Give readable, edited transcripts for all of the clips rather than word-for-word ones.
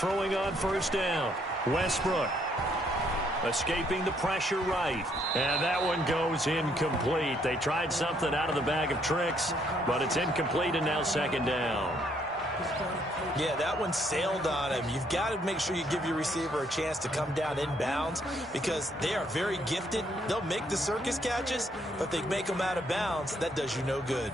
throwing on first down. Westbrook escaping the pressure right. And that one goes incomplete. They tried something out of the bag of tricks, but it's incomplete and now second down. Yeah, that one sailed on him. You've got to make sure you give your receiver a chance to come down inbounds because they are very gifted. They'll make the circus catches, but if they make them out of bounds, that does you no good.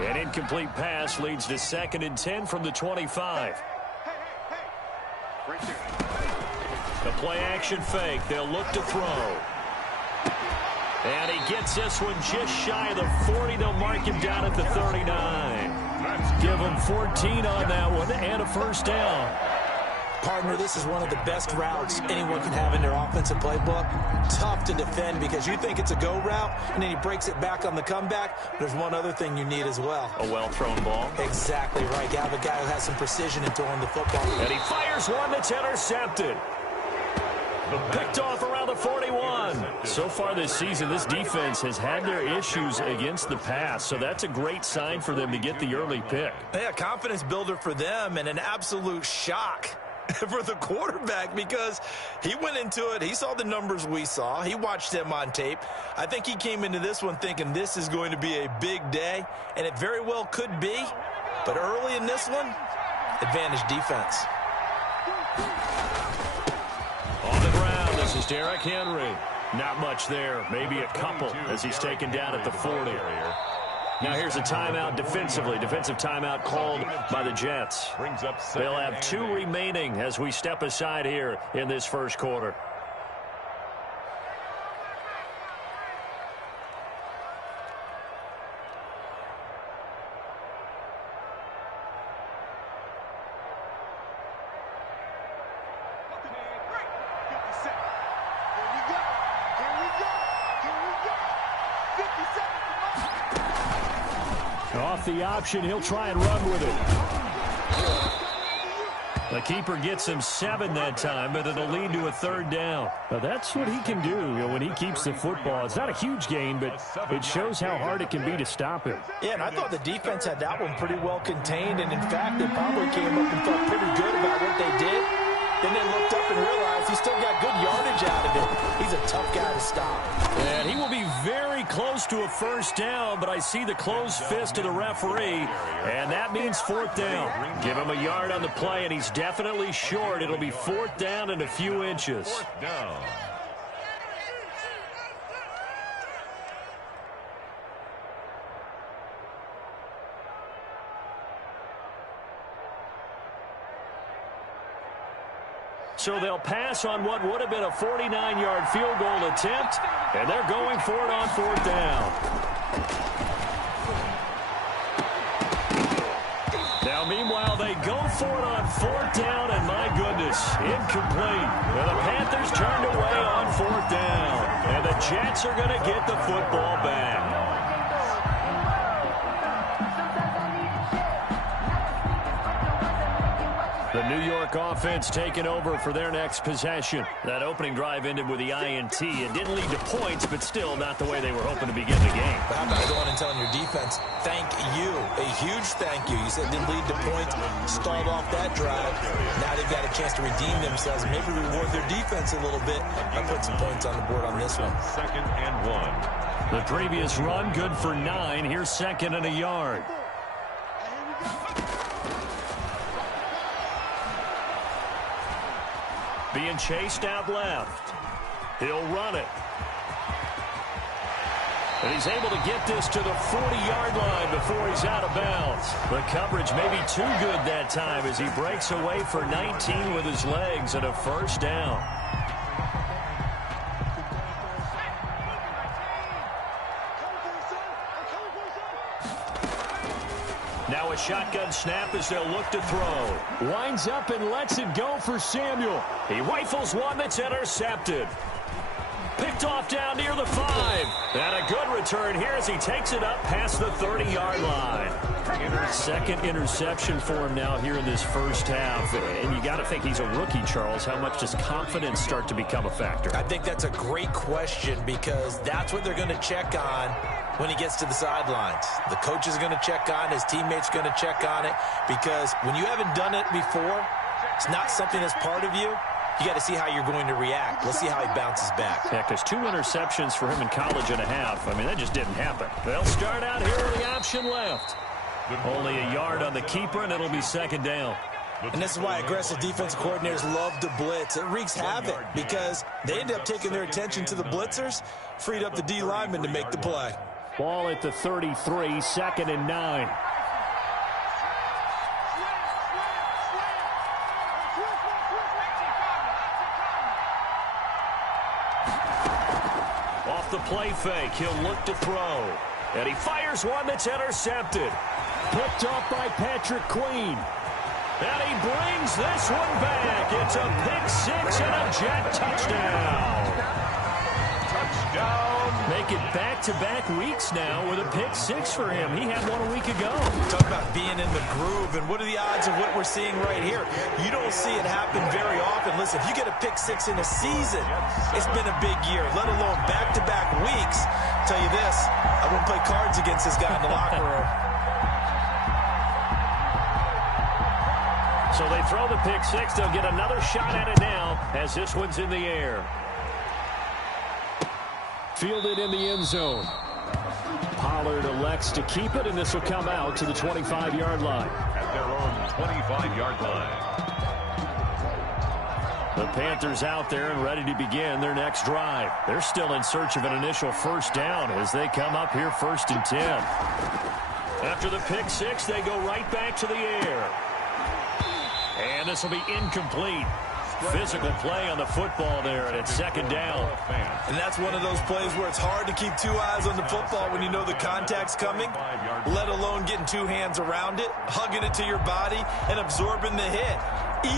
An incomplete pass leads to 2nd and 10 from the 25. The play-action fake. They'll look to throw. And he gets this one just shy of the 40. They'll mark him down at the 39. Give him 14 on that one and a first down. Partner, this is one of the best routes anyone can have in their offensive playbook. Tough to defend because you think it's a go route, and then he breaks it back on the comeback. There's one other thing you need as well. A well-thrown ball. Exactly right. You have a guy who has some precision in throwing the football. And he fires one that's intercepted. Picked off around the 41. So far this season, this defense has had their issues against the pass, so that's a great sign for them to get the early pick. Yeah, confidence builder for them and an absolute shock for the quarterback because he went into it. He saw the numbers we saw. He watched them on tape. I think he came into this one thinking this is going to be a big day, and it very well could be. But early in this one, advantage defense. On the ground, this is Derrick Henry. Not much there, maybe a couple as he's taken down at the 40. Now here's a timeout defensively. Defensive timeout called by the Jets. They'll have 2 remaining as we step aside here in this first quarter. Off the option, he'll try and run with it. The keeper gets him 7 that time, but it'll lead to a 3rd down. Now that's what he can do when he keeps the football. It's not a huge gain, but it shows how hard it can be to stop him. Yeah, and I thought the defense had that one pretty well contained, and in fact, they probably came up and felt pretty good about what they did. Then they looked up and realized he still got good yardage out of it. He's a tough guy to stop. And he will be very close to a first down, but I see the closed fist of the referee, and that means 4th down. Give him a yard on the play, and he's definitely short. It'll be 4th down and a few inches. 4th down. So they'll pass on what would have been a 49-yard field goal attempt, and they're going for it on 4th down. Now, meanwhile, they go for it on 4th down, and my goodness, incomplete. And the Panthers turned away on 4th down, and the Jets are going to get the football back. The New York offense taking over for their next possession. That opening drive ended with the INT. It didn't lead to points, but still not the way they were hoping to begin the game. How about going and telling your defense, thank you, a huge thank you. You said it didn't lead to points, stalled off that drive. Now they've got a chance to redeem themselves, maybe reward their defense a little bit. I put some points on the board on this one. 2nd and 1. The previous run good for 9. Here's 2nd and a yard. Being chased out left. He'll run it. And he's able to get this to the 40-yard line before he's out of bounds. The coverage may be too good that time as he breaks away for 19 with his legs and a first down. Now a shotgun snap as they'll look to throw. Winds up and lets it go for Samuel. He rifles one that's intercepted. Picked off down near the 5. And a good return here as he takes it up past the 30-yard line. Second interception for him now here in this first half. And you got to think he's a rookie, Charles. How much does confidence start to become a factor? I think that's a great question because that's what they're going to check on when he gets to the sidelines. The coach is going to check on, his teammates are going to check on it, because when you haven't done it before, it's not something that's part of you. You got to see how you're going to react. Let's see how he bounces back. Yeah, because 2 interceptions for him in college and a half. I mean, that just didn't happen. They'll start out here with the option left. Only a yard on the keeper, and it'll be second down. And this is why aggressive defensive coordinators love to blitz. It wreaks havoc because they end up taking their attention to the blitzers, freed up the D lineman to make the play. Ball at the 33, second and 9. Off the play fake, he'll look to throw. And he fires one that's intercepted. Picked off by Patrick Queen. And he brings this one back. It's a pick-6 and a Jet touchdown. Touchdown. Make it back-to-back weeks now with a pick-6 for him. He had one a week ago. Talk about being in the groove, and what are the odds of what we're seeing right here? You don't see it happen very often. Listen, if you get a pick-6 in a season, it's been a big year, let alone back-to-back weeks. I'll tell you this, I wouldn't play cards against this guy in the locker room. So they throw the pick-6. They'll get another shot at it now as this one's in the air. Fielded in the end zone. Pollard elects to keep it, and this will come out to the 25-yard line. At their own 25-yard line. The Panthers out there and ready to begin their next drive. They're still in search of an initial first down as they come up here 1st and 10. After the pick-6, they go right back to the air. And this will be incomplete. Physical play on the football there, and it's second down. And that's one of those plays where it's hard to keep 2 eyes on the football when you know the contact's coming, let alone getting 2 hands around it, hugging it to your body, and absorbing the hit,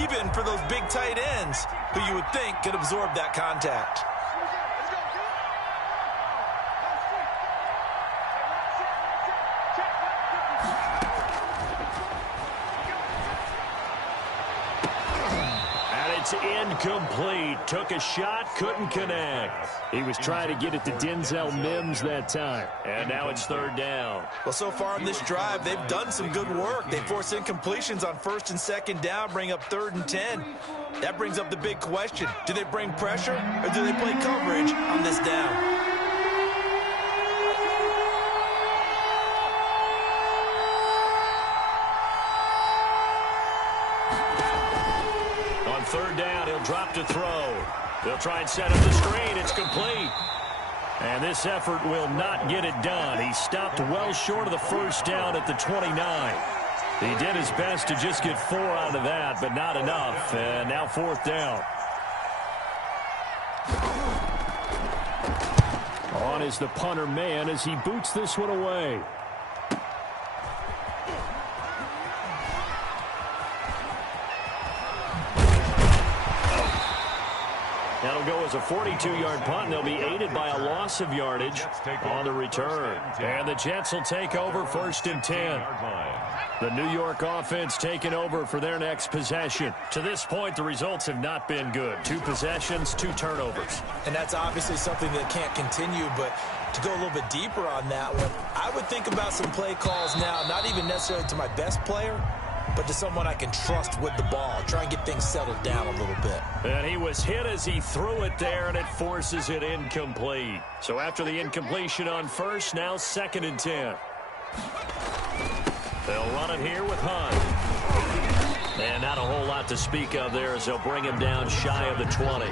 even for those big tight ends who you would think could absorb that contact. Incomplete. Took a shot, couldn't connect. He was trying to get it to Denzel Mims that time. And now it's third down. Well, so far in this drive, they've done some good work. They force incompletions on 1st and 2nd down, bring up 3rd and 10. That brings up the big question. Do they bring pressure or do they play coverage on this down? Third down, he'll drop to throw. They'll try and set up the screen. It's complete. And this effort will not get it done. He stopped well short of the first down at the 29. He did his best to just get 4 out of that, but not enough. And now 4th down. On is the punter man as he boots this one away. That'll go as a 42-yard punt, and they'll be aided by a loss of yardage on the return. And the Jets will take over 1st and 10. The New York offense taking over for their next possession. To this point, the results have not been good. 2 possessions, 2 turnovers. And that's obviously something that can't continue, but to go a little bit deeper on that one, I would think about some play calls now, not even necessarily to my best player, but to someone I can trust with the ball. Try and get things settled down a little bit. And he was hit as he threw it there, and it forces it incomplete. So after the incompletion on 1st, now 2nd and 10. They'll run it here with Hunt. And not a whole lot to speak of there as they'll bring him down shy of the 20.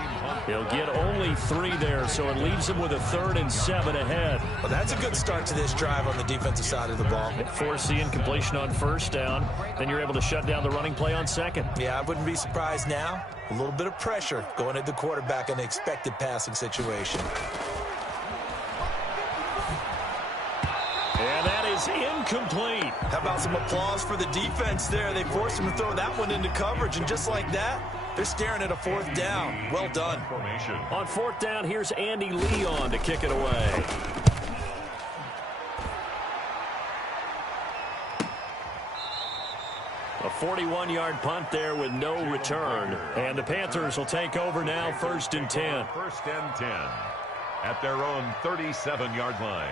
He'll get only 3 there, so it leaves him with a 3rd and 7 ahead. Well, that's a good start to this drive on the defensive side of the ball. Force the incompletion on 1st down, then you're able to shut down the running play on 2nd. Yeah, I wouldn't be surprised now. A little bit of pressure going at the quarterback in an expected passing situation. And that is incomplete. How about some applause for the defense there? They forced him to throw that one into coverage, and just like that, they're staring at a 4th down. Well done. On 4th down, here's Andy Lee on to kick it away. 41-yard punt there with no return. And the Panthers will take over now, 1st and 10. 1st and 10 at their own 37-yard line.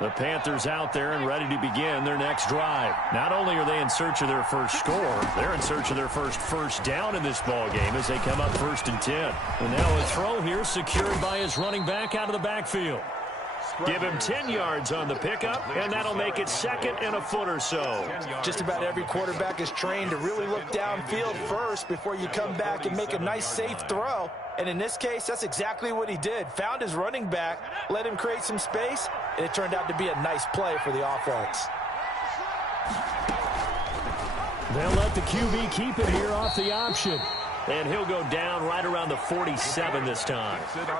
The Panthers out there and ready to begin their next drive. Not only are they in search of their first score, they're in search of their first down in this ball game as they come up 1st and 10. And now a throw here secured by his running back out of the backfield. Give him 10 yards on the pickup, and that'll make it 2nd and a foot or so. Just about every quarterback is trained to really look downfield first before you come back and make a nice, safe throw. And in this case, that's exactly what he did. Found his running back, let him create some space, and it turned out to be a nice play for the offense. They'll let the QB keep it here off the option. And he'll go down right around the 47 this time.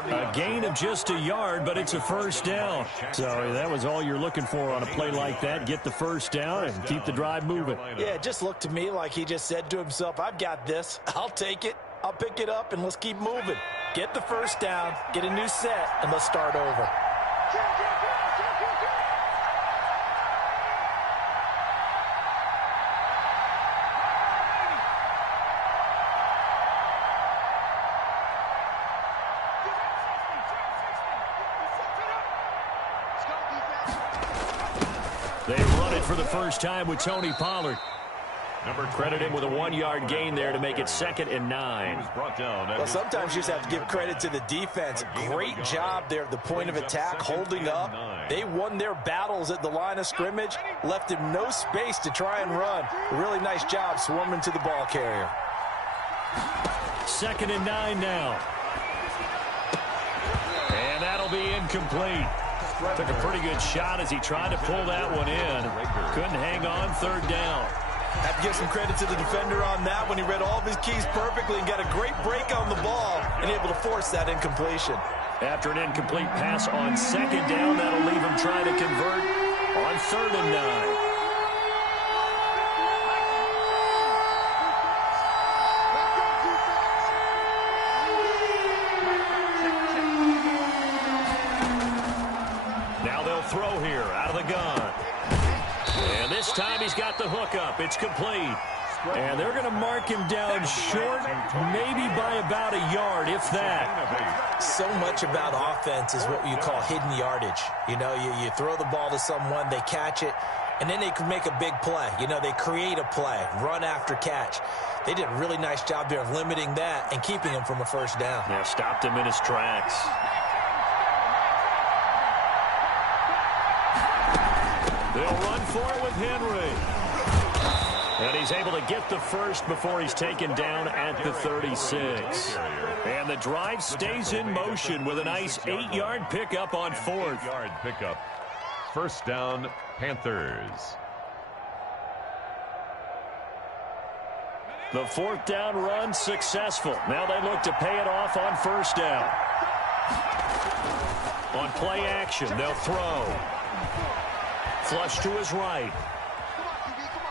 A gain of just a yard, but it's a 1st down. So that was all you're looking for on a play like that. Get the 1st down and keep the drive moving. Yeah, it just looked to me like he just said to himself, I've got this. I'll take it. I'll pick it up, and let's keep moving. Get the 1st down, get a new set, and let's start over. They run it for the first time with Tony Pollard. Credit him with a 1-yard gain there to make it 2nd and 9. Well, sometimes you just have to give credit to the defense. Great job there at the point of attack, holding up. They won their battles at the line of scrimmage, left him no space to try and run. A really nice job swarming to the ball carrier. 2nd and 9 now. And that'll be incomplete. Took a pretty good shot as he tried to pull that one in. Couldn't hang on, 3rd down. Have to give some credit to the defender on that when he read all of his keys perfectly and got a great break on the ball and able to force that incompletion. After an incomplete pass on 2nd down, that'll leave him trying to convert on 3rd and 9. Now they'll throw here out of the gun. And this time he's got the hook up. It's complete. And they're going to mark him down short, maybe by about a yard, if that. So much about offense is what you call hidden yardage. You know, you throw the ball to someone, they catch it, and then they can make a big play. You know, they create a play, run after catch. They did a really nice job there of limiting that and keeping him from a 1st down. Yeah, stopped him in his tracks. They'll run for it with Henry. And he's able to get the 1st before he's taken down at the 36. And the drive stays in motion with a nice 8-yard pickup on 4th. 8-yard pickup. 1st down, Panthers. The 4th down run successful. Now they look to pay it off on 1st down. On play action, they'll throw. Flush to his right.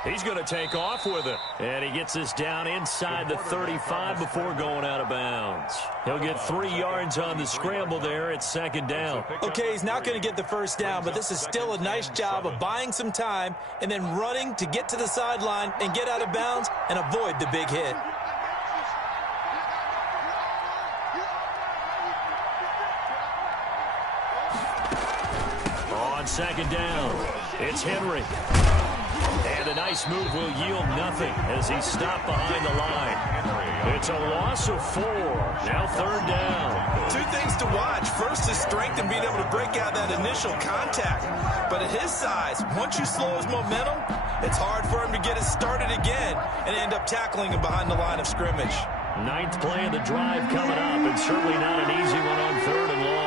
He's going to take off with it. And he gets this down inside the 35 before going out of bounds. He'll get 3 yards on the scramble there at 2nd down. Okay, he's not going to get the 1st down, but this is still a nice job of buying some time and then running to get to the sideline and get out of bounds and avoid the big hit. On 2nd down, it's Henry. And a nice move will yield nothing as he's stopped behind the line. It's a loss of 4. Now 3rd down. 2 things to watch. First is strength and being able to break out that initial contact. But at his size, once you slow his momentum, it's hard for him to get it started again and end up tackling him behind the line of scrimmage. 9th play of the drive coming up, and certainly not an easy one on 3rd and long.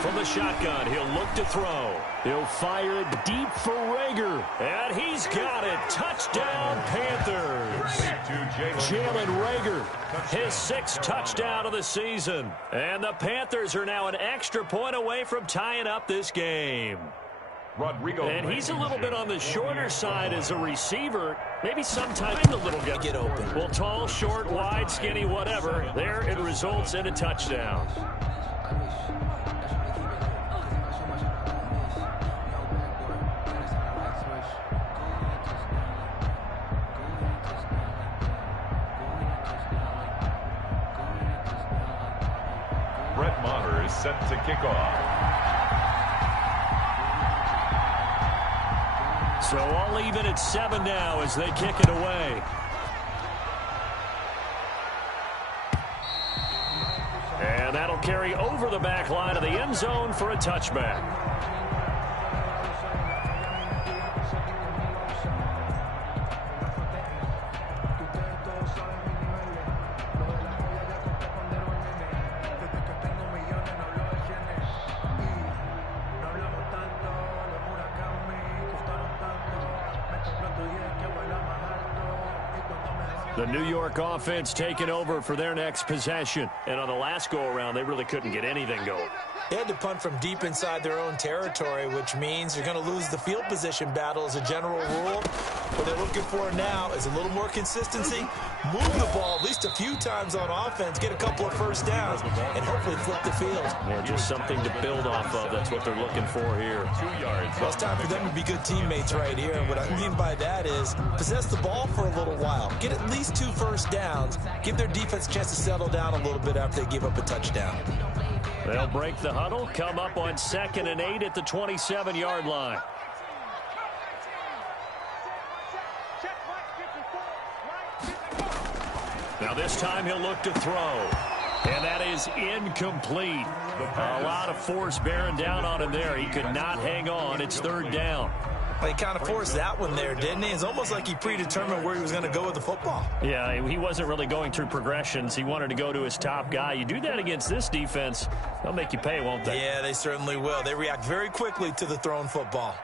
From the shotgun, he'll look to throw. He'll fire it deep for Rager. And he's got it. Touchdown, Panthers. Jalen Rager, his 6th touchdown of the season. And the Panthers are now an extra point away from tying up this game. And he's a little bit on the shorter side as a receiver. Maybe sometimes the little guy get open. Well, tall, short, wide, skinny, whatever. There it results in a touchdown. Set to kick off. So all even at 7 now as they kick it away. And that'll carry over the back line of the end zone for a touchback. The New York offense taking over for their next possession. And on the last go-around, they really couldn't get anything going. They had to punt from deep inside their own territory, which means you're going to lose the field position battle as a general rule. What they're looking for now is a little more consistency, move the ball at least a few times on offense, get a couple of first downs, and hopefully flip the field. Yeah, just something to build off of. That's what they're looking for here. 2 yards. Well, it's time for them to be good teammates right here. And what I mean by that is possess the ball for a little while. Get at least 2 first downs. Give their defense a chance to settle down a little bit after they give up a touchdown. They'll break the huddle, come up on 2nd and 8 at the 27-yard line. Now this time he'll look to throw. And that is incomplete. A lot of force bearing down on him there. He could not hang on. It's 3rd down. Well, he kind of forced that one there, didn't he? It's almost like he predetermined where he was going to go with the football. Yeah, he wasn't really going through progressions. He wanted to go to his top guy. You do that against this defense, they'll make you pay, won't they? Yeah, they certainly will. They react very quickly to the thrown football.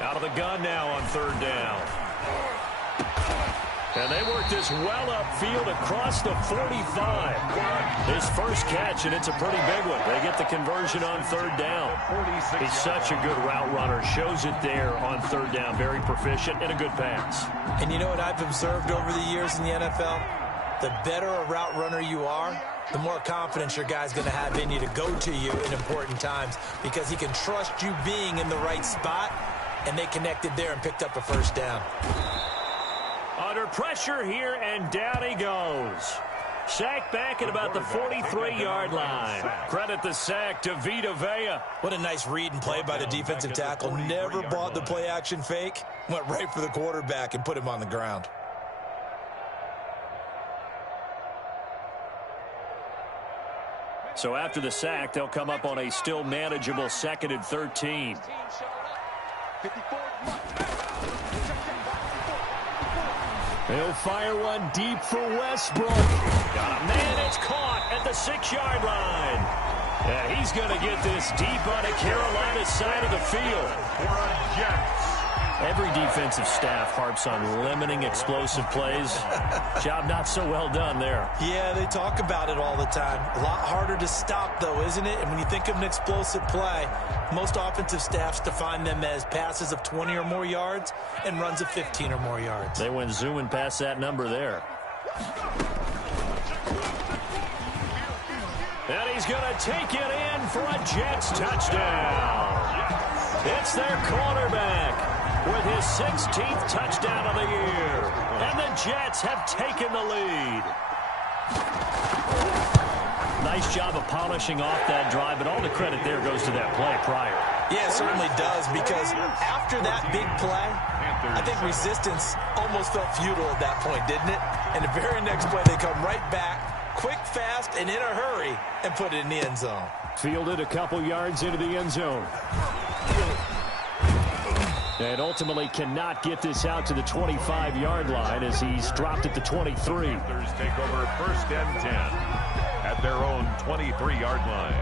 Out of the gun now on 3rd down. And they work this well upfield across the 45. His first catch, and it's a pretty big one. They get the conversion on 3rd down. He's such a good route runner. Shows it there on 3rd down. Very proficient and a good pass. And you know what I've observed over the years in the NFL? The better a route runner you are, the more confidence your guy's going to have in you to go to you in important times because he can trust you being in the right spot, and they connected there and picked up a first down. Under pressure here, and down he goes. Sack back at about the 43-yard line. Credit the sack to Vita Vea. What a nice read and play by the defensive tackle. Never bought the play-action fake. Went right for the quarterback and put him on the ground. So after the sack, they'll come up on a still manageable 2nd and 13. He'll fire one deep for Westbrook. Got a man, it's caught at the 6-yard line. Yeah, he's going to get this deep on the Carolina side of the field. Every defensive staff harps on limiting explosive plays. Job not so well done there. Yeah, they talk about it all the time. A lot harder to stop, though, isn't it? And when you think of an explosive play, most offensive staffs define them as passes of 20 or more yards and runs of 15 or more yards. They went zooming past that number there. And he's going to take it in for a Jets touchdown. It's their quarterback with his 16th touchdown of the year. And the Jets have taken the lead. Nice job of polishing off that drive, but all the credit there goes to that play prior. Yeah, it certainly does, because after that big play, I think resistance almost felt futile at that point, didn't it? And the very next play, they come right back, quick, fast, and in a hurry, and put it in the end zone. Fielded a couple yards into the end zone. And ultimately cannot get this out to the 25-yard line as he's dropped at the 23. Panthers take over 1st and 10 at their own 23-yard line.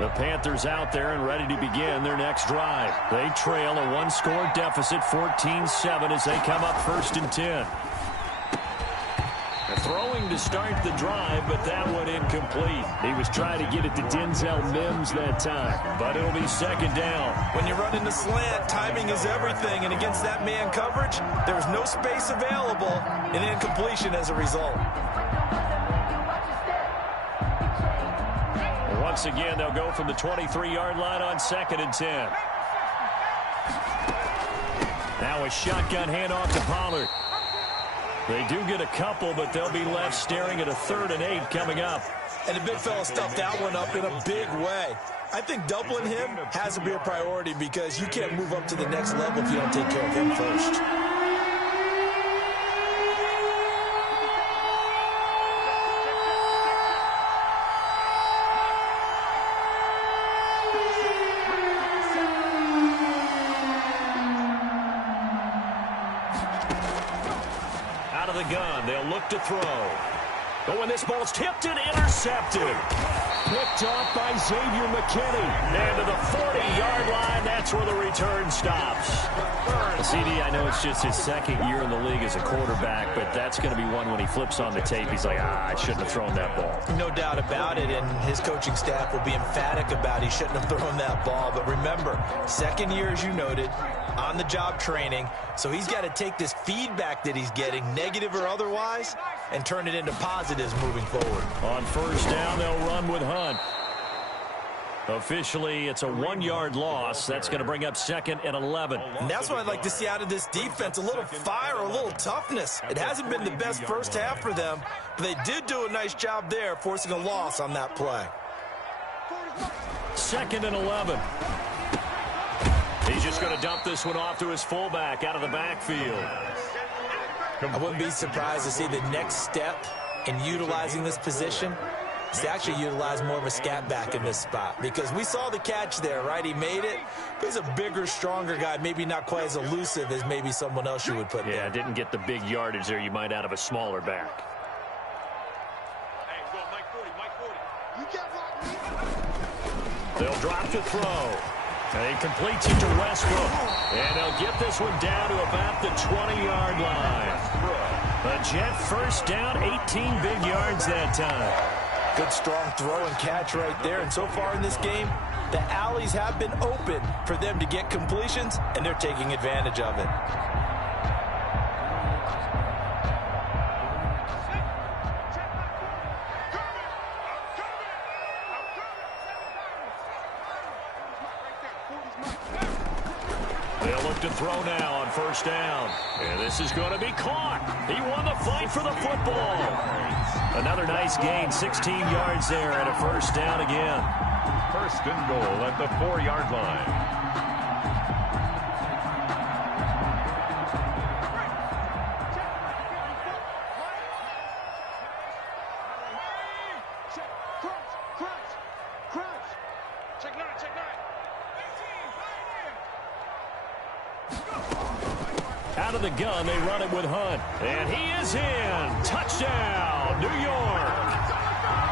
The Panthers out there and ready to begin their next drive. They trail a one-score deficit, 14-7, as they come up 1st and 10. Throwing to start the drive, but that one incomplete. He was trying to get it to Denzel Mims that time, but it'll be 2nd down. When you run into slant, timing is everything, and against that man coverage, there was no space available, and incompletion as a result. Once again, they'll go from the 23-yard line on 2nd and 10. Now a shotgun handoff to Pollard. They do get a couple, but they'll be left staring at a 3rd and 8 coming up. And the big fella stuffed that one up in a big way. I think doubling him has to be a priority because you can't move up to the next level if you don't take care of him first. Gun. They'll look to throw. But when this ball's tipped and intercepted. Picked off by Xavier McKinney. And to the 40-yard line, that's where the return stops. CD, I know it's just his 2nd year in the league as a quarterback, but that's going to be one when he flips on the tape. He's like, I shouldn't have thrown that ball. No doubt about it, and his coaching staff will be emphatic about he shouldn't have thrown that ball. But remember, 2nd year, as you noted, on-the-job training, so he's got to take this feedback that he's getting, negative or otherwise, and turn it into positives moving forward. On 1st down, they'll run with Hunt. Officially, it's a 1-yard loss. That's going to bring up 2nd and 11. And that's what I'd like to see out of this defense, a little fire, a little toughness. It hasn't been the best first half for them, but they did do a nice job there, forcing a loss on that play. 2nd and 11. He's just going to dump this one off to his fullback out of the backfield. I wouldn't be surprised to see the next step in utilizing this position is to actually utilize more of a scat back in this spot, because we saw the catch there, right? He made it. But he's a bigger, stronger guy, maybe not quite as elusive as maybe someone else you would put there. Yeah, didn't get the big yardage there you might out of a smaller back. They'll drop to throw. And he completes it to Westbrook. And they'll get this one down to about the 20-yard line. A Jet 1st down, 18 big yards that time. Good strong throw and catch right there. And so far in this game, the alleys have been open for them to get completions, and they're taking advantage of it. They'll look to throw now on 1st down. And this is going to be caught. He won the fight for the football. Another nice gain, 16 yards there, and a 1st down again. 1st and goal at the 4-yard line. Out of the gun, they run it with Hunt. And he is in. Touchdown, New York.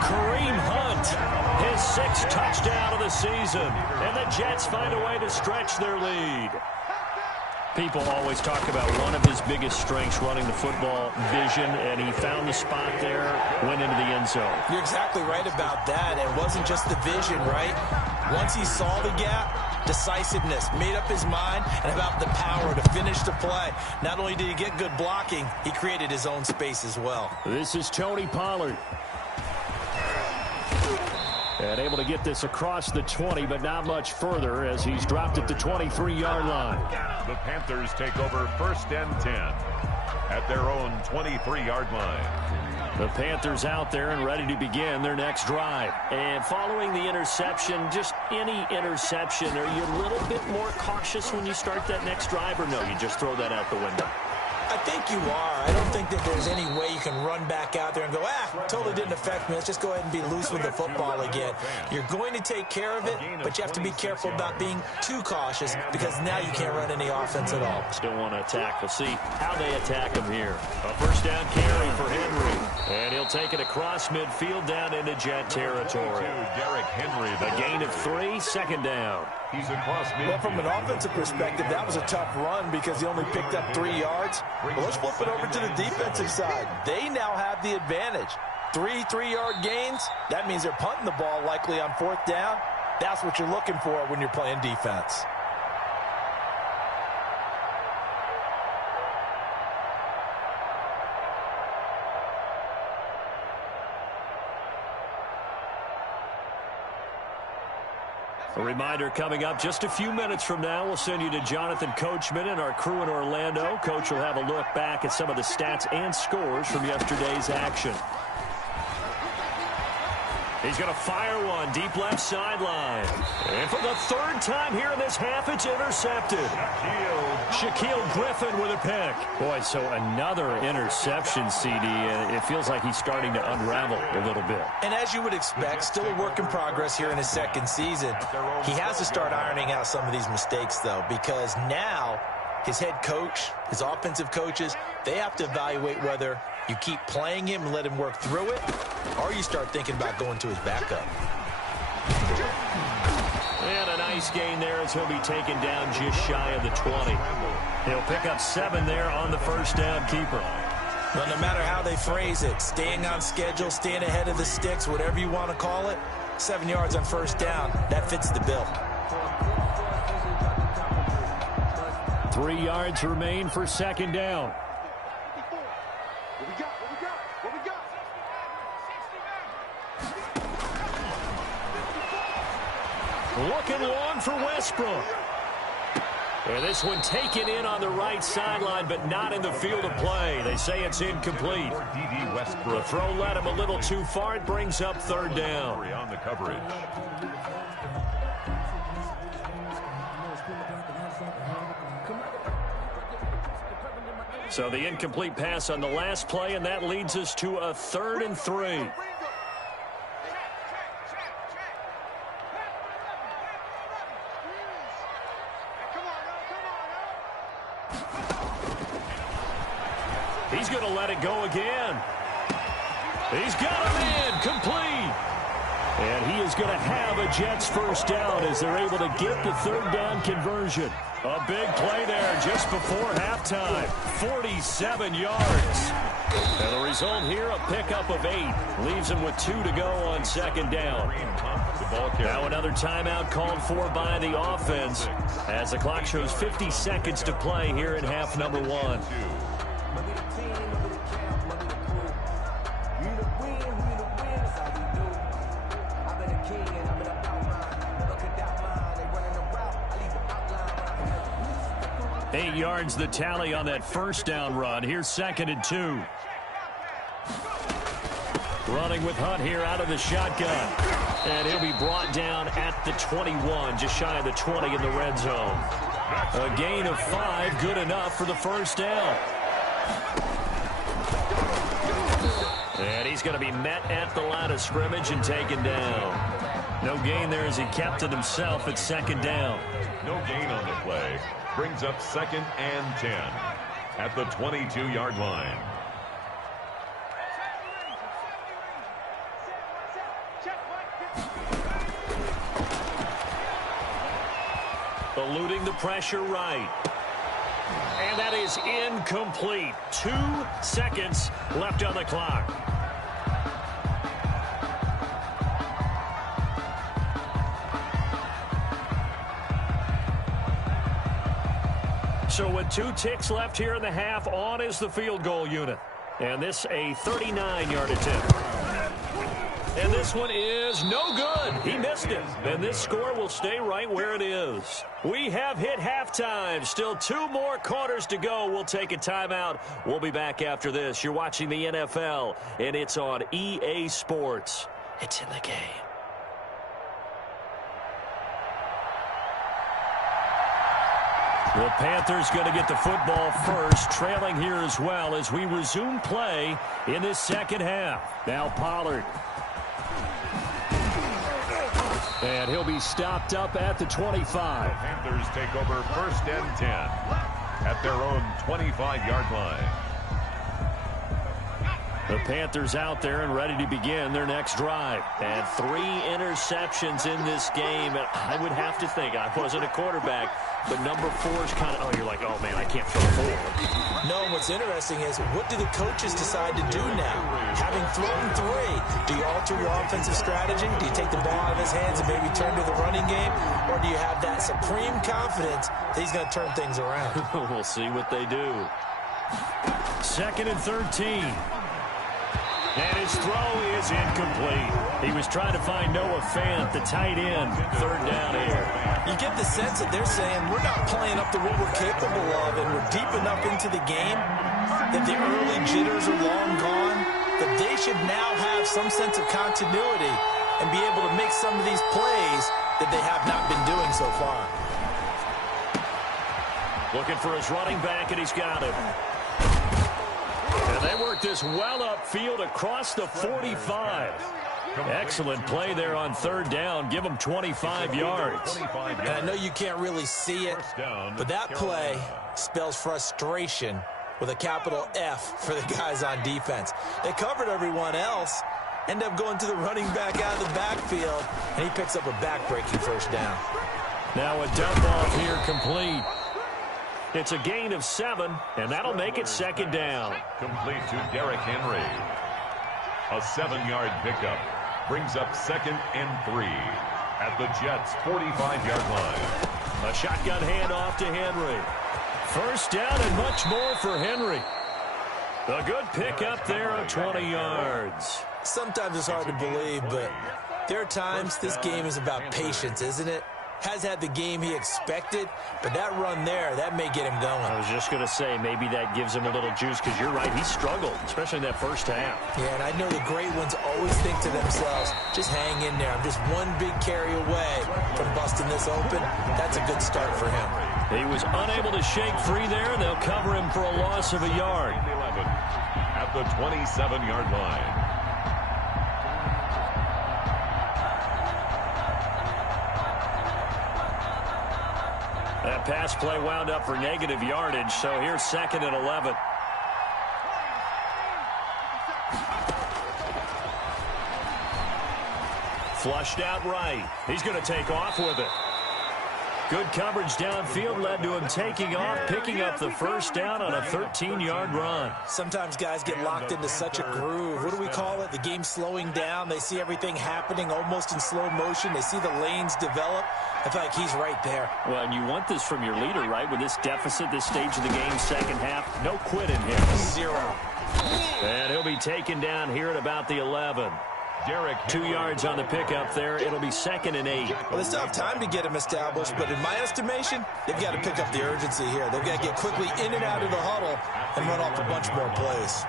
Kareem Hunt, his 6th touchdown of the season. And the Jets find a way to stretch their lead. People always talk about one of his biggest strengths, running the football, vision, and he found the spot there, went into the end zone. You're exactly right about that. It wasn't just the vision, right? Once he saw the gap, decisiveness, made up his mind, and about the power to finish the play. Not only did he get good blocking, he created his own space as well. This is Tony Pollard. And able to get this across the 20, but not much further as he's dropped at the 23-yard line. The Panthers take over 1st and 10 at their own 23-yard line. The Panthers out there and ready to begin their next drive. And following the interception, just any interception, are you a little bit more cautious when you start that next drive, or no, you just throw that out the window? I think you are. I don't think that there's any way you can run back out there and go, totally didn't affect me. Let's just go ahead and be loose with the football again. You're going to take care of it, but you have to be careful about being too cautious because now you can't run any offense at all. Still want to attack. We'll see how they attack him here. A first down carry for Henry, and he'll take it across midfield down into Jet territory. Derrick Henry, a gain of 3, second down. He's across midfield. Well, from an offensive perspective, that was a tough run because he only picked up 3 yards. Well, let's flip it over to the defensive side. They now have the advantage. 3 3-yard gains. That means they're punting the ball likely on 4th down. That's what you're looking for when you're playing defense. A reminder coming up just a few minutes from now, we'll send you to Jonathan Coachman and our crew in Orlando. Coach will have a look back at some of the stats and scores from yesterday's action. He's going to fire one deep left sideline. And for the 3rd time here in this half, it's intercepted. Shaquille Griffin with a pick. Boy, so another interception, CD, and it feels like he's starting to unravel a little bit. And as you would expect, still a work in progress here in his 2nd season. He has to start ironing out some of these mistakes, though, because now his head coach, his offensive coaches, they have to evaluate whether you keep playing him and let him work through it, or you start thinking about going to his backup. And a nice gain there as he'll be taken down just shy of the 20. He'll pick up 7 there on the first down keeper. Well, no matter how they phrase it, staying on schedule, staying ahead of the sticks, whatever you want to call it, 7 yards on first down, that fits the bill. 3 yards remain for second down. Looking long for Westbrook. And this one taken in on the right sideline, but not in the field of play. They say it's incomplete. The throw led him a little too far. It brings up 3rd down. On the coverage. So the incomplete pass on the last play, and that leads us to a 3rd and 3. He's going to let it go again. He's got him in, complete. And he is going to have a Jets first down as they're able to get the 3rd down conversion. A big play there just before halftime. 47 yards. And the result here, a pickup of 8. Leaves him with 2 to go on second down. Now another timeout called for by the offense as the clock shows 50 seconds to play here in half number 1. Eight yards the tally on that first down run. Here's 2nd and 2. Running with Hunt here out of the shotgun. And he'll be brought down at the 21, just shy of the 20 in the red zone. A gain of 5, good enough for the first down. And he's going to be met at the line of scrimmage and taken down. No gain there as he kept it himself at 2nd down. No gain on the play. Brings up 2nd and 10 at the 22-yard line. Eluding the pressure right. And that is incomplete. 2 seconds left on the clock. So with 2 ticks left here in the half, on is the field goal unit. And this a 39-yard attempt. And this one is no good. He missed it. And this score will stay right where it is. We have hit halftime. Still 2 more quarters to go. We'll take a timeout. We'll be back after this. You're watching the NFL, and it's on EA Sports. It's in the game. The Panthers going to get the football first, trailing here as well as we resume play in this second half. Now Pollard. And he'll be stopped up at the 25. The Panthers take over 1st and 10 at their own 25-yard line. The Panthers out there and ready to begin their next drive. And 3 interceptions in this game. And I would have to think, I wasn't a quarterback, but number 4 is kind of, you're like, oh, man, I can't throw 4. No, what's interesting is, what do the coaches decide to do now? Having thrown 3, do you alter your offensive strategy? Do you take the ball out of his hands and maybe turn to the running game? Or do you have that supreme confidence that he's going to turn things around? We'll see what they do. 2nd and 13. And his throw is incomplete. He was trying to find Noah Fant, the tight end. 3rd down here. You get the sense that they're saying we're not playing up to what we're capable of, and we're deep enough into the game that the early jitters are long gone, that they should now have some sense of continuity and be able to make some of these plays that they have not been doing so far. Looking for his running back, and he's got him. And they work this well upfield across the 45. Excellent play there on 3rd down. Give them 25 yards. And I know you can't really see it, but that play spells frustration with a capital F for the guys on defense. They covered everyone else, end up going to the running back out of the backfield, and he picks up a back-breaking 1st down. Now a dump off here complete. It's a gain of 7, and that'll make it 2nd down. Complete to Derrick Henry. A 7-yard pickup brings up 2nd and 3 at the Jets' 45-yard line. A shotgun handoff to Henry. 1st down and much more for Henry. A good pickup there of 20 yards. Sometimes it's hard to believe, but there are times this game is about patience, isn't it? Has had the game he expected, but that run there, that may get him going. I was just going to say, maybe that gives him a little juice, because you're right, he struggled, especially in that 1st half. Yeah, and I know the great ones always think to themselves, just hang in there. I'm just one big carry away from busting this open. That's a good start for him. He was unable to shake free there, and they'll cover him for a loss of a yard. 11 at the 27-yard line. That pass play wound up for negative yardage, so here's 2nd and 11. Flushed out right. He's going to take off with it. Good coverage downfield led to him taking off, picking up the 1st down on a 13-yard run. Sometimes guys get locked into such a groove. What do we call it? The game slowing down. They see everything happening almost in slow motion. They see the lanes develop. I feel like he's right there. Well, and you want this from your leader, right? With this deficit, this stage of the game, 2nd half, no quit in him. 0. And he'll be taken down here at about the 11. 2 yards on the pickup there. It'll be 2nd and 8. Well, they still have time to get him established, but in my estimation, they've got to pick up the urgency here. They've got to get quickly in and out of the huddle and run off a bunch more plays.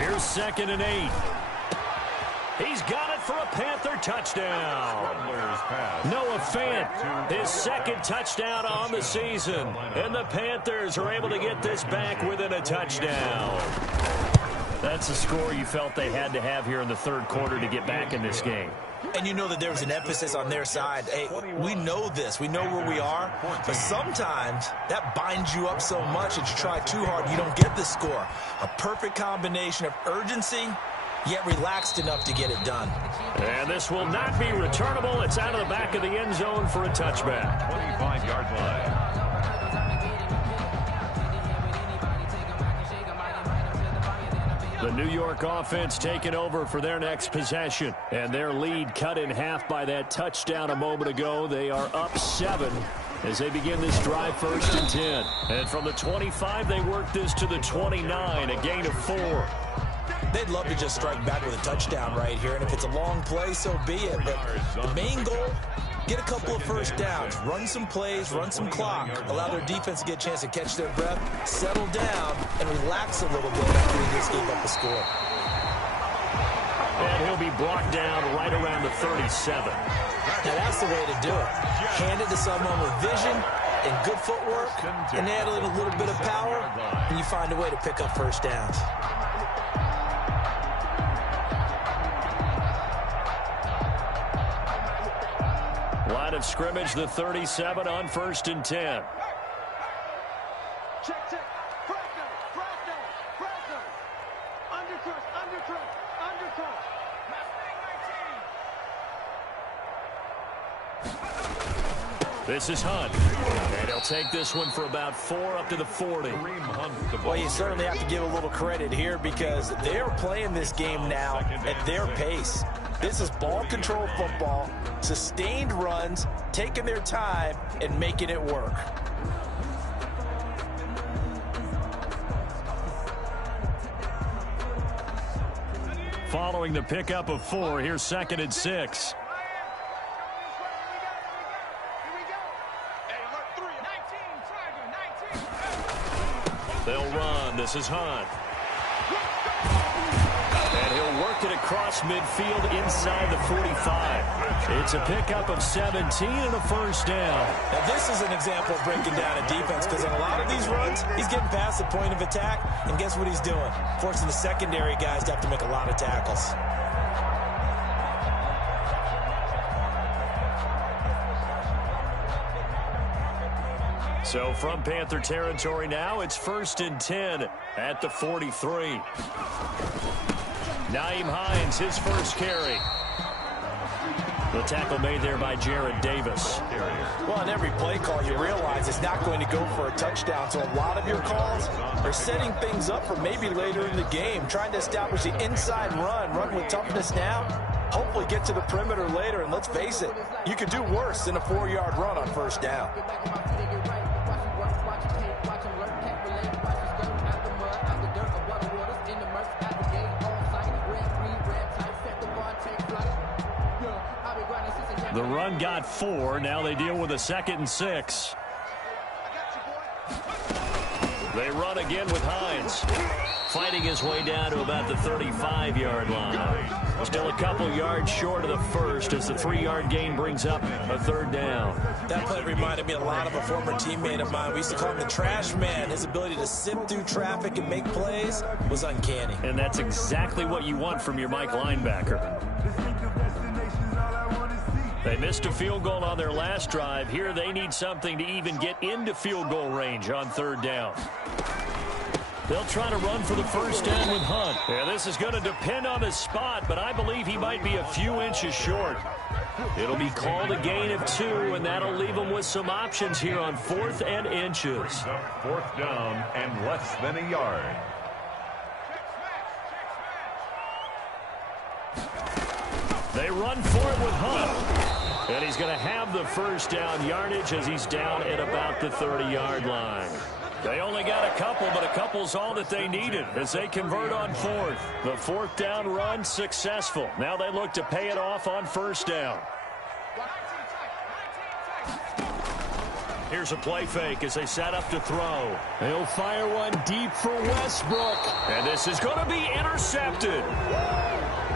Here's 2nd and 8. He's got it for a Panther touchdown. Noah Fant, his 2nd touchdown on the season. And the Panthers are able to get this back within a touchdown. That's a score you felt they had to have here in the 3rd quarter to get back in this game. And you know that there was an emphasis on their side. Hey, we know this. We know where we are. But sometimes that binds you up so much that you try too hard, you don't get the score. A perfect combination of urgency, yet relaxed enough to get it done. And this will not be returnable. It's out of the back of the end zone for a touchback. 25-yard line. The New York offense taking over for their next possession. And their lead cut in half by that touchdown a moment ago. They are up 7 as they begin this drive 1st and 10. And from the 25, they work this to the 29, a gain of 4. They'd love to just strike back with a touchdown right here, and if it's a long play, so be it. But the main goal, get a couple of 1st downs, run some plays, run some clock, allow their defense to get a chance to catch their breath, settle down, and relax a little bit after they just gave up a score. And he'll be brought down right around the 37. Now, that's the way to do it. Hand it to someone with vision and good footwork, and add in a little bit of power, and you find a way to pick up first downs. Line of scrimmage, the 37 on 1st and 10. Check. Fresno. Undercrush. This is Hunt. And he'll take this one for about 4 up to the 40. Well, you certainly have to give a little credit here because they're playing this game now at their pace. This is ball control football, sustained runs, taking their time, and making it work. Following the pickup of 4, here's 2nd and 6. They'll run. This is Hunt. And he'll work it across midfield inside the 45. It's a pickup of 17 and a first down. Now, this is an example of breaking down a defense because in a lot of these runs, he's getting past the point of attack, and guess what he's doing? Forcing the secondary guys to have to make a lot of tackles. So from Panther territory now, it's 1st and 10 at the 43. Nyheim Hines, his first carry. The tackle made there by Jared Davis. Well, on every play call, you realize it's not going to go for a touchdown. So a lot of your calls are setting things up for maybe later in the game, trying to establish the inside run with toughness now, hopefully get to the perimeter later. And let's face it, you could do worse than a 4-yard run on first down. The run got 4. Now they deal with a 2nd and 6. They run again with Hines. Fighting his way down to about the 35-yard line. Still a couple yards short of the first as the 3-yard gain brings up a 3rd down. That play reminded me a lot of a former teammate of mine. We used to call him the trash man. His ability to sift through traffic and make plays was uncanny. And that's exactly what you want from your Mike linebacker. They missed a field goal on their last drive. Here they need something to even get into field goal range on 3rd down. They'll try to run for the first down with Hunt. Yeah, this is going to depend on his spot, but I believe he might be a few inches short. It'll be called a gain of 2, and that'll leave him with some options here on 4th and inches. 4th down and less than a yard. They run for it with Hunt. And he's going to have the first down yardage as he's down at about the 30-yard line. They only got a couple, but a couple's all that they needed as they convert on 4th. The 4th down run successful. Now they look to pay it off on first down. Here's a play fake as they set up to throw. They'll fire one deep for Westbrook. And this is going to be intercepted.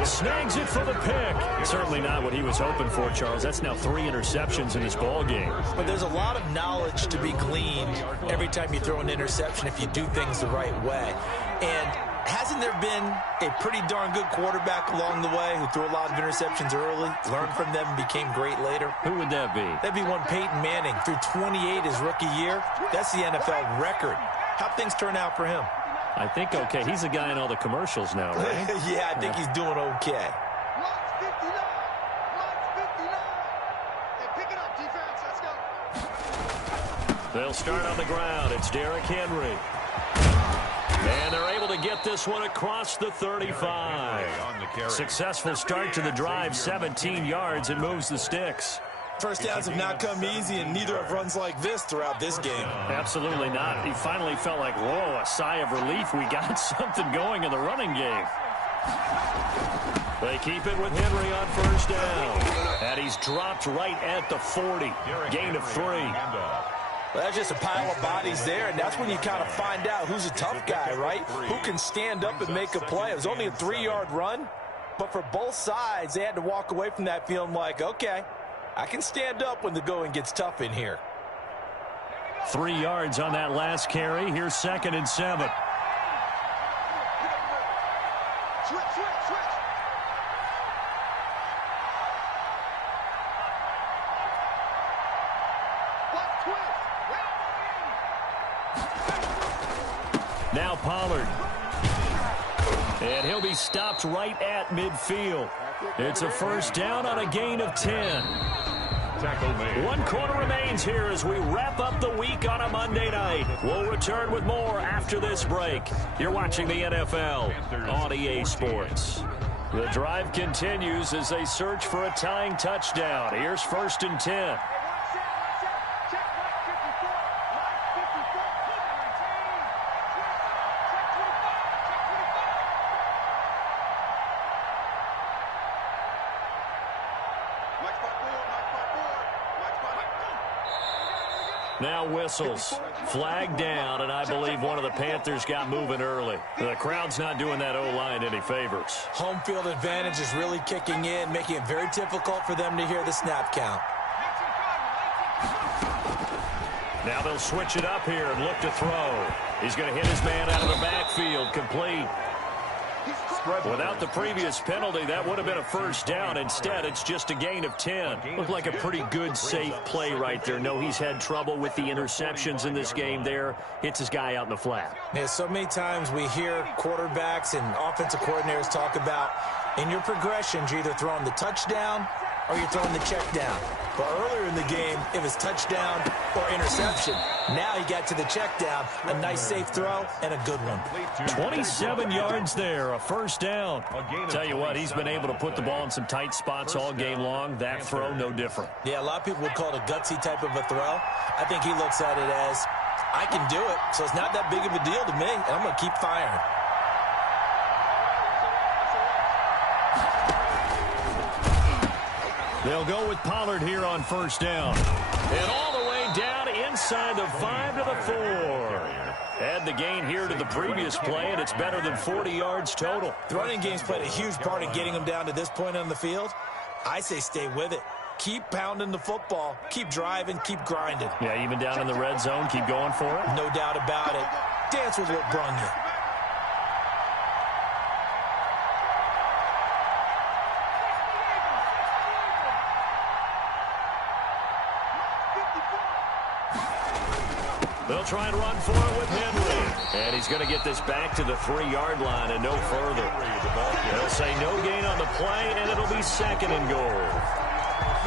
Snags it for the pick. Certainly not what he was hoping for, Charles. That's now 3 interceptions in this ball game. But there's a lot of knowledge to be gleaned every time you throw an interception if you do things the right way. And hasn't there been a pretty darn good quarterback along the way who threw a lot of interceptions early, learned from them, and became great later? Who would that be? That'd be one Peyton Manning. Threw 28 his rookie year. That's the NFL record. How'd things turn out for him? I think okay. He's the guy in all the commercials now, right? Yeah, I think he's doing okay. They'll start on the ground. It's Derrick Henry. And they're able to get this one across the 35. Successful start to the drive, 17 yards, and moves the sticks. First downs have not come easy, and neither have runs like this throughout this game. Absolutely not. He finally felt like, whoa, a sigh of relief. We got something going in the running game. They keep it with Henry on first down. And he's dropped right at the 40. Gain of 3. Well, that's just a pile of bodies there, and that's when you kind of find out who's a tough guy, right? Who can stand up and make a play. It was only a 3-yard run, but for both sides, they had to walk away from that feeling like, okay, I can stand up when the going gets tough in here. 3 yards on that last carry. Here's 2nd and 7. Now Pollard. And he'll be stopped right at midfield. It's a 1st down on a gain of 10. Tackle made. 1 quarter remains here as we wrap up the week on a Monday night. We'll return with more after this break. You're watching the NFL on EA Sports. The drive continues as they search for a tying touchdown. Here's 1st and 10. Now whistles. Flag down, and I believe one of the Panthers got moving early. The crowd's not doing that O-line any favors. Home field advantage is really kicking in, making it very difficult for them to hear the snap count. Now they'll switch it up here and look to throw. He's going to hit his man out of the backfield, complete. Without the previous penalty, that would have been a 1st down. Instead, it's just a gain of 10. Looked like a pretty good, safe play right there. No, he's had trouble with the interceptions in this game there. Hits his guy out in the flat. Yeah, so many times we hear quarterbacks and offensive coordinators talk about in your progressions, you're either throwing the touchdown or you're throwing the check down. But earlier in the game, it was touchdown or interception. Now he got to the check down, a nice safe throw, and a good one. 27 yards there, a 1st down. Tell you what, he's been able to put the ball in some tight spots all game long. That throw, no different. Yeah, a lot of people would call it a gutsy type of a throw. I think he looks at it as, I can do it, so it's not that big of a deal to me, and I'm going to keep firing. They'll go with Pollard here on 1st down. And all the way down inside the 5 to the 4. Add the gain here to the previous play, and it's better than 40 yards total. The running game's played a huge part in getting them down to this point on the field. I say stay with it. Keep pounding the football. Keep driving. Keep grinding. Yeah, even down in the red zone, keep going for it. No doubt about it. Dance with what brung you. They'll try and run for it with Henry. And he's going to get this back to the 3-yard line and no further. They'll say no gain on the play, and it'll be 2nd and goal.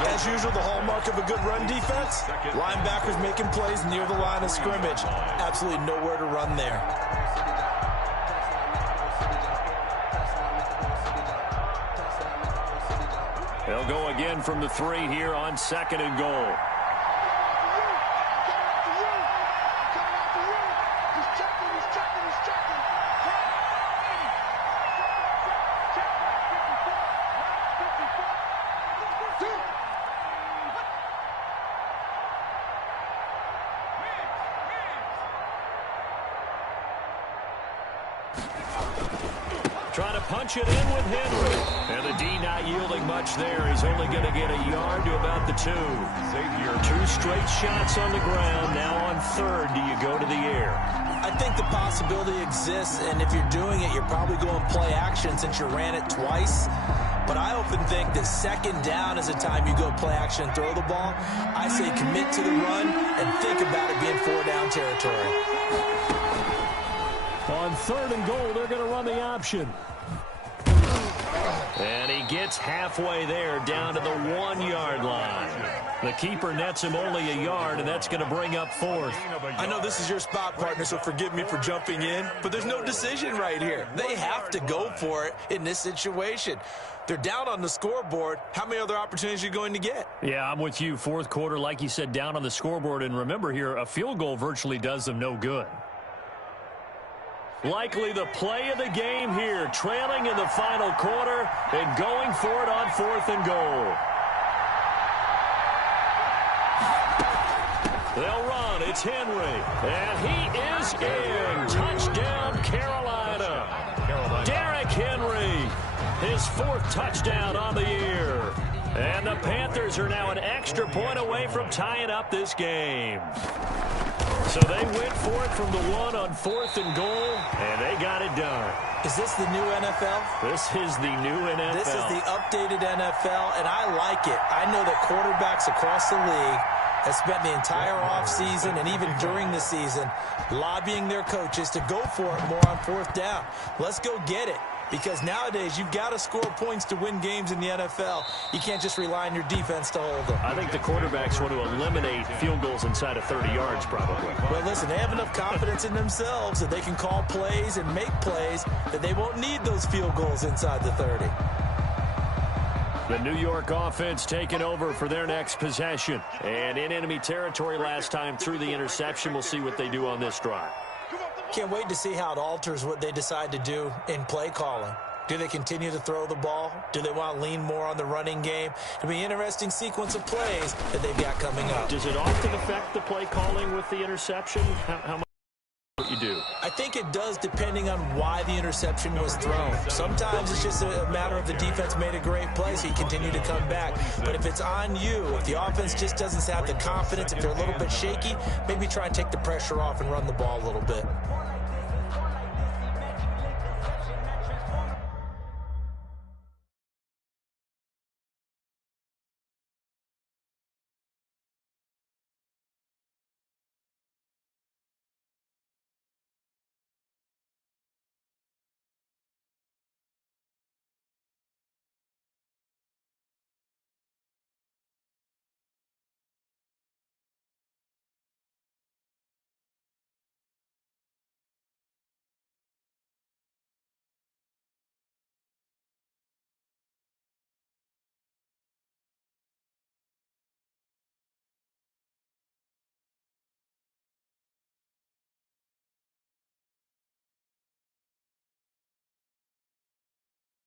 As usual, the hallmark of a good run defense, linebackers making plays near the line of scrimmage. Absolutely nowhere to run there. They'll go again from the 3 here on 2nd and goal. Trying to punch it in with Henry. And the D not yielding much there. He's only going to get a yard to about the 2. Xavier, 2 straight shots on the ground. Now on 3rd, do you go to the air? I think the possibility exists, and if you're doing it, you're probably going play action since you ran it twice. But I often think that 2nd down is a time you go play action and throw the ball. I say commit to the run and think about it being 4-down territory. On 3rd and goal, they're going to run the option. And he gets halfway there, down to the 1-yard line. The keeper nets him only a yard, and that's going to bring up 4th. I know this is your spot, partner, so forgive me for jumping in, but there's no decision right here. They have to go for it in this situation. They're down on the scoreboard. How many other opportunities are you going to get? Yeah, I'm with you. 4th quarter, like you said, down on the scoreboard. And remember here, a field goal virtually does them no good. Likely the play of the game here, trailing in the final quarter and going for it on 4th and goal. They'll run. It's Henry. And he is in. Touchdown, Carolina. Derrick Henry, his 4th touchdown on the year. And the Panthers are now an extra point away from tying up this game. So they went for it from the 1 on 4th and goal, and they got it done. Is this the new NFL? This is the new NFL. This is the updated NFL, and I like it. I know that quarterbacks across the league have spent the entire offseason and even during the season lobbying their coaches to go for it more on 4th down. Let's go get it. Because nowadays, you've got to score points to win games in the NFL. You can't just rely on your defense to hold them. I think the quarterbacks want to eliminate field goals inside of 30 yards, probably. Well, listen, they have enough confidence in themselves that they can call plays and make plays that they won't need those field goals inside the 30. The New York offense taking over for their next possession. And in enemy territory last time through the interception. We'll see what they do on this drive. Can't wait to see how it alters what they decide to do in play calling. Do they continue to throw the ball? Do they want to lean more on the running game? It'll be an interesting sequence of plays that they've got coming up. Does it often affect the play calling with the interception? How much what you do? I think it does, depending on why the interception was thrown. Sometimes it's just a matter of the defense made a great play, so you continue to come back. But if it's on you, if the offense just doesn't have the confidence, if they're a little bit shaky, maybe try and take the pressure off and run the ball a little bit.